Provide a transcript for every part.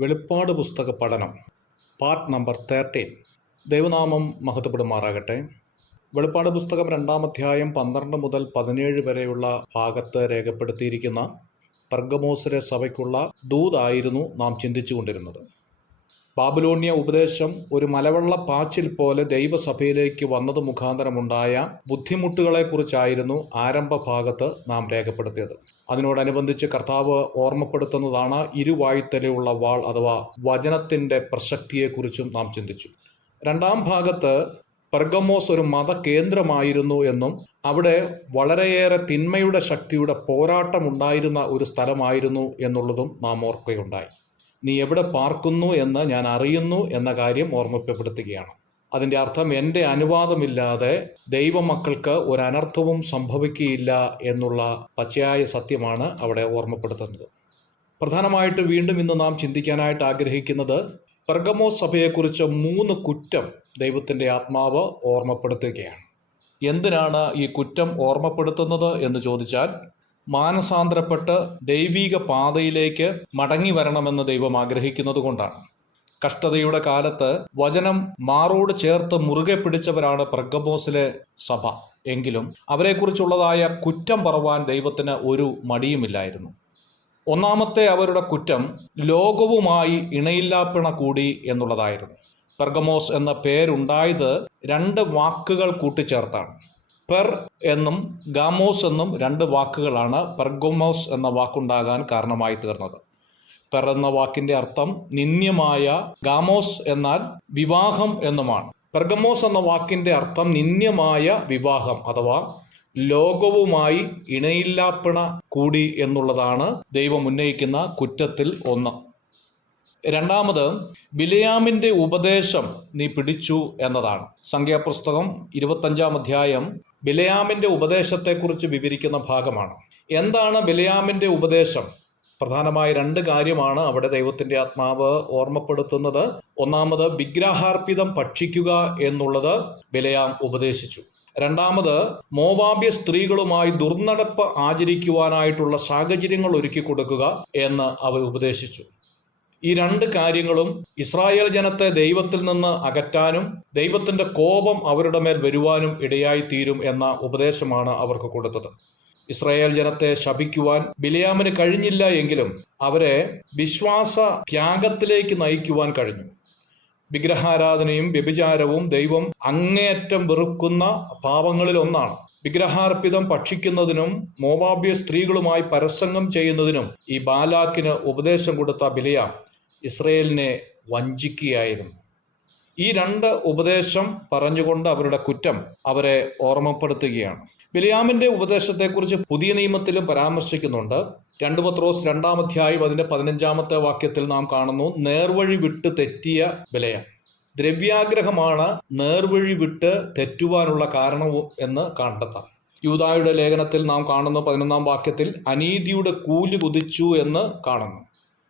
വെളിപ്പാട് പുസ്തക പഠനം പാർട്ട് നമ്പർ 13. ദൈവനാമം മഹത്വപ്പെടുമാറാകട്ടെ. വെളിപ്പാട് പുസ്തകം 2-ാം അധ്യായം 12 മുതൽ 17 വരെയുള്ള ഭാഗത്ത് രേഖപ്പെടുത്തിയിരിക്കുന്ന പെർഗമോസിലെ സഭയ്ക്കുള്ള ദൂതായിരുന്നു നാം ചിന്തിച്ചുകൊണ്ടിരുന്നത്. ബാബിലോണിയ ഉപദേശം ഒരു മലവെള്ളപ്പാച്ചിൽ പോലെ ദൈവസഭയിലേക്ക് വന്നത് മുഖാന്തരമുണ്ടായ ബുദ്ധിമുട്ടുകളെക്കുറിച്ചായിരുന്നു ആരംഭ ഭാഗത്ത് നാം രേഖപ്പെടുത്തിയത്. അതിനോടനുബന്ധിച്ച് കർത്താവ് ഓർമ്മപ്പെടുത്തുന്നതാണ് ഇരുവായ്ത്തലയുള്ള വാൾ അഥവാ വചനത്തിൻ്റെ പ്രസക്തിയെക്കുറിച്ചും നാം ചിന്തിച്ചു. 2-ാം ഭാഗത്ത് പെർഗമോസ് ഒരു മതകേന്ദ്രമായിരുന്നു എന്നും അവിടെ വളരെയേറെ തിന്മയുടെ ശക്തിയുടെ പോരാട്ടമുണ്ടായിരുന്ന ഒരു സ്ഥലമായിരുന്നു എന്നുള്ളതും നാം ഓർക്കുകയുണ്ടായി. നീ എവിടെ പാർക്കുന്നു എന്ന് ഞാൻ അറിയുന്നു എന്ന കാര്യം ഓർമ്മപ്പെടുത്തുകയാണ്. അതിൻ്റെ അർത്ഥം എൻ്റെ അനുവാദമില്ലാതെ ദൈവമക്കൾക്ക് ഒരനർത്ഥവും സംഭവിക്കുകയില്ല എന്നുള്ള പച്ചയായ സത്യമാണ് അവിടെ ഓർമ്മപ്പെടുത്തുന്നത്. പ്രധാനമായിട്ട് വീണ്ടും ഇന്ന് നാം ചിന്തിക്കാനായിട്ട് ആഗ്രഹിക്കുന്നത് പെർഗമോസ് സഭയെക്കുറിച്ച് 3 കുറ്റം ദൈവത്തിൻ്റെ ആത്മാവ് ഓർമ്മപ്പെടുത്തുകയാണ്. എന്തിനാണ് ഈ കുറ്റം ഓർമ്മപ്പെടുത്തുന്നത് എന്ന് ചോദിച്ചാൽ, മാനസാന്തരപ്പെട്ട് ദൈവിക പാതയിലേക്ക് മടങ്ങി വരണമെന്ന് ദൈവം ആഗ്രഹിക്കുന്നത് കൊണ്ടാണ്. കഷ്ടതയുടെ കാലത്ത് വചനം മാറോട് ചേർത്ത് മുറുകെ പിടിച്ചവരാണ് പെർഗമോസിലെ സഭ. എങ്കിലും അവരെക്കുറിച്ചുള്ളതായ കുറ്റം പറവാൻ ദൈവത്തിന് ഒരു മടിയുമില്ലായിരുന്നു. ഒന്നാമത്തെ അവരുടെ കുറ്റം ലോകവുമായി ഇണയില്ലാപ്പിണ കൂടി എന്നുള്ളതായിരുന്നു. പെർഗമോസ് എന്ന പേരുണ്ടായത് 2 വാക്കുകൾ കൂട്ടിച്ചേർത്താണ്. പെർ എന്നും ഗാമോസ് എന്നും 2 വാക്കുകളാണ് പെർഗമോസ് എന്ന വാക്കുണ്ടാകാൻ കാരണമായി തീർന്നത്. പെർ എന്ന വാക്കിന്റെ അർത്ഥം നിന്ദ്യമായ, ഗാമോസ് എന്നാൽ വിവാഹം എന്നുമാണ്. പെർഗമോസ് എന്ന വാക്കിന്റെ അർത്ഥം നിന്ദ്യമായ വിവാഹം അഥവാ ലോകവുമായി ഇണയില്ലാപ്പിണ കൂടി എന്നുള്ളതാണ് ദൈവം ഉന്നയിക്കുന്ന കുറ്റത്തിൽ ഒന്ന്. രണ്ടാമത്, ബിലെയാമിന്റെ ഉപദേശം നീ പിടിച്ചു എന്നതാണ്. സംഖ്യാപുസ്തകം 25-ാം അധ്യായം ബിലെയാമിന്റെ ഉപദേശത്തെക്കുറിച്ച് വിവരിക്കുന്ന ഭാഗമാണ്. എന്താണ് ബിലെയാമിന്റെ ഉപദേശം? പ്രധാനമായി 2 കാര്യമാണ് അവിടെ ദൈവത്തിന്റെ ആത്മാവ് ഓർമ്മപ്പെടുത്തുന്നത്. ഒന്നാമത്, വിഗ്രഹാർപ്പിതം ഭക്ഷിക്കുക എന്നുള്ളത് ബിലെയാം ഉപദേശിച്ചു. രണ്ടാമത്, മോവാബ്യ സ്ത്രീകളുമായി ദുർനടപ്പ് ആചരിക്കുവാനായിട്ടുള്ള സാഹചര്യങ്ങൾ ഒരുക്കി കൊടുക്കുക എന്ന് അവർ ഉപദേശിച്ചു. ഈ 2 കാര്യങ്ങളും ഇസ്രായേൽ ജനത്തെ ദൈവത്തിൽ നിന്ന് അകറ്റാനും ദൈവത്തിന്റെ കോപം അവരുടെ മേൽ വരുവാനും ഇടയായി തീരും എന്ന ഉപദേശമാണ് അവർക്ക് കൊടുത്തത്. ഇസ്രായേൽ ജനത്തെ ശപിക്കുവാൻ ബിലെയാമിന് കഴിഞ്ഞില്ല എങ്കിലും അവരെ വിശ്വാസ ത്യാഗത്തിലേക്ക് നയിക്കുവാൻ കഴിഞ്ഞു. വിഗ്രഹാരാധനയും വ്യഭിചാരവും ദൈവം അങ്ങേയറ്റം വെറുക്കുന്ന പാപങ്ങളിൽ ഒന്നാണ്. വിഗ്രഹാർപ്പിതം ഭക്ഷിക്കുന്നതിനും മോവാബ്യ സ്ത്രീകളുമായി പരസംഗം ചെയ്യുന്നതിനും ഈ ബാലാക്കിന് ഉപദേശം കൊടുത്ത ബിലെയാം ഇസ്രയേലിനെ വഞ്ചിക്കുകയായിരുന്നു. ഈ 2 ഉപദേശം പറഞ്ഞുകൊണ്ട് അവരുടെ കുറ്റം അവരെ ഓർമ്മപ്പെടുത്തുകയാണ്. ബിലെയാമിന്റെ ഉപദേശത്തെക്കുറിച്ച് പുതിയ നിയമത്തിലും പരാമർശിക്കുന്നുണ്ട്. 2 പത്രോസ് 2-ാം അധ്യായം അതിന്റെ 15-ാമത്തെ വാക്യത്തിൽ നാം കാണുന്നു, നേർവഴി വിട്ട് തെറ്റിയ ബിലെയാം. ദ്രവ്യാഗ്രഹമാണ് നേർവഴി വിട്ട് തെറ്റുവാനുള്ള കാരണവും എന്ന് കണ്ടെത്താം. യൂദായുടെ ലേഖനത്തിൽ നാം കാണുന്നു 11-ാം വാക്യത്തിൽ അനീതിയുടെ കൂലി കുതിച്ചു എന്ന് കാണുന്നു.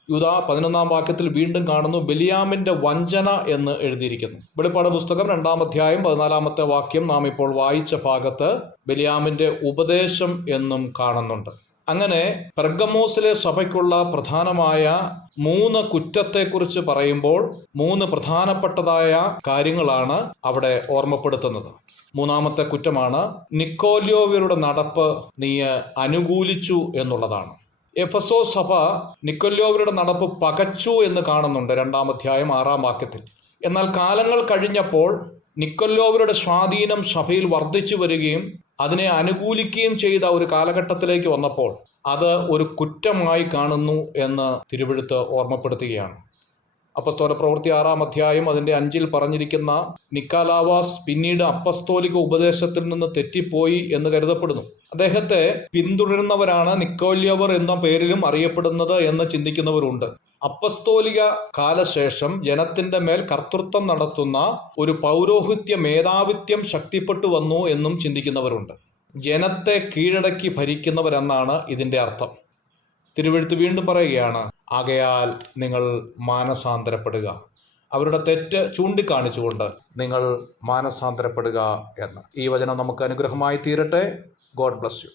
യൂദാ 11-ാം വാക്യത്തിൽ വീണ്ടും കാണുന്നു ബിലെയാമിന്റെ വഞ്ചന എന്ന് എഴുതിയിരിക്കുന്നു. വെളിപ്പാട് പുസ്തകം 2-ാം അധ്യായം 14-ാമത്തെ വാക്യം നാം ഇപ്പോൾ വായിച്ച ഭാഗത്ത് ബിലെയാമിന്റെ ഉപദേശം എന്നും കാണുന്നുണ്ട്. അങ്ങനെ പെർഗമോസിലെ സഭയ്ക്കുള്ള പ്രധാനമായ 3 കുറ്റത്തെക്കുറിച്ച് പറയുമ്പോൾ 3 പ്രധാനപ്പെട്ടതായ കാര്യങ്ങളാണ് അവിടെ ഓർമ്മപ്പെടുത്തുന്നത്. 3-ാമത്തെ കുറ്റമാണ് നിക്കോല്യോവ്യരുടെ നടപ്പ് നീ അനുകൂലിച്ചു എന്നുള്ളതാണ്. എഫെസോസ് സഭ നിക്കോല്യോവ്യരുടെ നടപ്പ് പകച്ചു എന്ന് കാണുന്നുണ്ട് 2-ാം അധ്യായം 6-ാം വാക്യത്തിൽ. എന്നാൽ കാലങ്ങൾ കഴിഞ്ഞപ്പോൾ നിക്കോല്യോവ്യരുടെ സ്വാധീനം സഭയിൽ വർദ്ധിച്ചു വരികയും അതിനെ അനുകൂലിക്കുകയും ചെയ്ത ഒരു കാലഘട്ടത്തിലേക്ക് വന്നപ്പോൾ അത് ഒരു കുറ്റമായി കാണുന്നു എന്ന് തിരുവെഴുത്ത് ഓർമ്മപ്പെടുത്തുകയാണ്. അപ്പസ്തോല പ്രവൃത്തി 6-ാം അധ്യായം അതിന്റെ 5-ൽ പറഞ്ഞിരിക്കുന്ന നിക്കോലാവാസ് പിന്നീട് അപ്പസ്തോലിക ഉപദേശത്തിൽ നിന്ന് തെറ്റിപ്പോയി എന്ന് കരുതപ്പെടുന്നു. അദ്ദേഹത്തെ പിന്തുടരുന്നവരാണ് നിക്കോല്യവർ എന്ന പേരിലും അറിയപ്പെടുന്നത് എന്ന് ചിന്തിക്കുന്നവരുണ്ട്. അപ്പസ്തോലിക കാലശേഷം ജനത്തിന്റെ മേൽ കർത്തൃത്വം നടത്തുന്ന ഒരു പൗരോഹിത്യ മേധാവിത്യം ശക്തിപ്പെട്ടു വന്നു എന്നും ചിന്തിക്കുന്നവരുണ്ട്. ജനത്തെ കീഴടക്കി ഭരിക്കുന്നവരെന്നാണ് ഇതിന്റെ അർത്ഥം. തിരുവെഴുത്ത് വീണ്ടും പറയുകയാണ്, ആകയാൽ നിങ്ങൾ മാനസാന്തരപ്പെടുക. അവരുടെ തെറ്റ് ചൂണ്ടിക്കാണിച്ചുകൊണ്ട് നിങ്ങൾ മാനസാന്തരപ്പെടുക എന്ന്. ഈ വചനം നമുക്ക് അനുഗ്രഹമായി തീരട്ടെ. God bless you.